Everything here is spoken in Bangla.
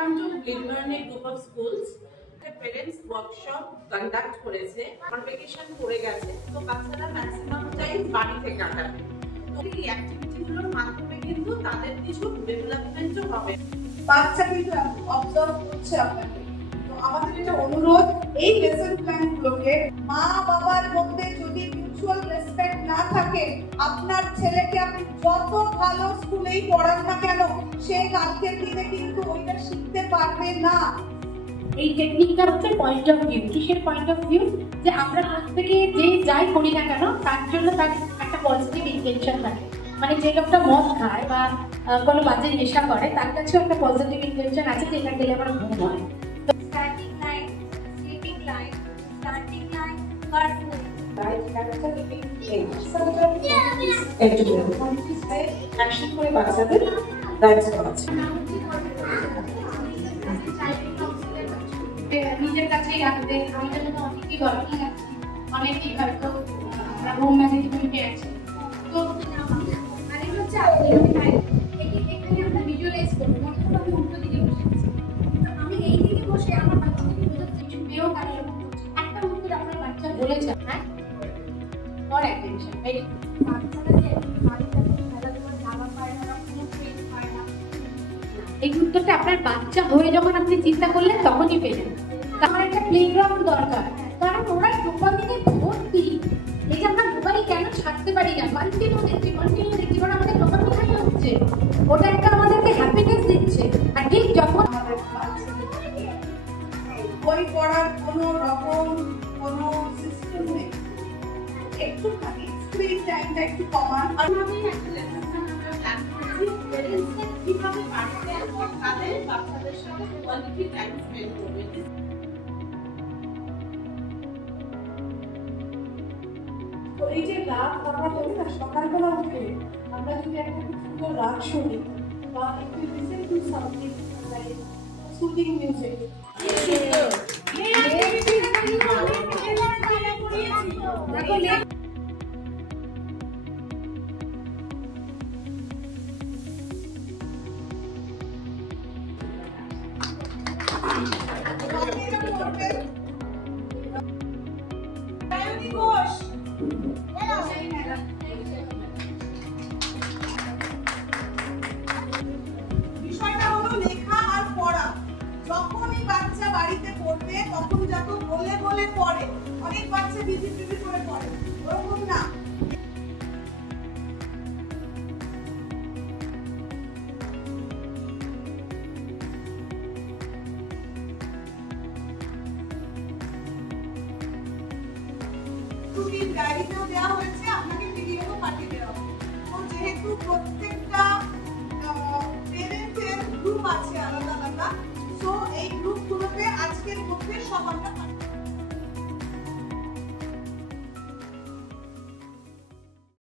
Welcome to Glenburnie Group of Schools. Parents workshop conduct করেছে। ভ্যাকেশন পড়ে গেছে, তো বাচ্চারা ম্যাক্সিমাম টাইম বাড়িতে কাটাবে। তো এই অ্যাক্টিভিটিগুলোর মাধ্যমে কিন্তু তাদের কিছু ডেভেলপমেন্টও হবে। বাচ্চা কিন্তু অবজার্ভ করছে আপনাকে। তো আমাদের এটা অনুরোধ, এই লেসন প্ল্যানগুলোকে মা বাবার মধ্যে যদি মিউচুয়াল রেসপেক্ট না থাকে, আপনার ছেলেকে আপনি যত ভালো স্কুলেই পড়ান না কেন, সে কালকের দিনে কিন্তু ওইটা শিখতে পারবে না। এই টেকনিকটা হচ্ছে পয়েন্ট অফ ভিউ। কিসের পয়েন্ট অফ ভিউ? যে আমরা প্রত্যেকে যে যাই করি না কেন, তার জন্য তার একটা পজিটিভ ইন্টেনশন থাকে। মানে যে লোকটা মদ খায় বা কোনো বাজে নেশা করে, তার কাছেও একটা পজিটিভ ইন্টেনশন আছে যে এটা গেলে আমার ঘুম হয়। তো starting line, sleeping line, starting line, careful action করে বাচ্চাদের গাইড করাচ্ছে। নিজের কাছেই রাখতে, আমাদের মতো অনেকেই গল্পই আছে, অনেকেই হয়তো হোম ম্যানেজমেন্টে আছে। তো মানে হচ্ছে আপনি এখানে আমরা ভিজুয়ালাইজ করবো, মনে করবো আমি উল্টো দিকে বসে আছি, তো আমি এই দিকে বসে আমার বাচ্চাকে বোঝাচ্ছি কিছু পেয়েও কারো একটা উত্তর আপনার বাচ্চা বলেছে, হ্যাঁ ফর অ্যাটেনশন। বাচ্চাটাকে খেলাধুলার জায়গা পায় না, কোনো ফ্রেন্ড পায় না, এই উত্তরটা আপনার বাচ্চা হয়ে যখন আপনি চিন্তা করলেন তখনই পেলেন। আমার একটা প্লেগ্রাউন্ড দরকার, কারণ ওরা ডোপামিনে ভর্তি। এই যে আমরা মোবাইল কেন ছাড়তে পারি না, কন্টিনিউ দেখছি কারণ আমাদের ডোপামিন হাই হচ্ছে, ওটা একটা আমাদেরকে হ্যাপিনেস দিচ্ছে। আর ঠিক যখন আমাদের বই পড়ার কোনো রকম কোনো সিস্টেম নেই, একটুখানি স্ক্রিন টাইমটা একটু কমান। আমাদের একটা লেসন আমরা প্ল্যান করেছি পেরেন্টসরা কিভাবে বাড়িতে তাদের বাচ্চাদের সাথে কোয়ালিটি টাইম স্পেন্ড করবে। তো এই যে রাগ আমরা বলি না, সকালবেলা উঠে আমরা যদি একটা খুব সুন্দর রাগ শুনি বা একটু listen to something like soothing music, বিষয়টা হলো লেখা আর পড়া। যখনই বাচ্চা বাড়িতে পড়বে তখন যত বলে বলে পড়ে, অনেক বাচ্চা বিজি করে পড়ে, ওরকম না। ডায়েরিতেও দেওয়া হয়েছে, আপনাকে ভিডিওও পাঠিয়ে দেওয়া হবে। তো যেহেতু প্রত্যেকটা পেরেন্টের গ্রুপ আছে আলাদা আলাদা, সো এই গ্রুপগুলোতে আজকের মধ্যে সব আমরা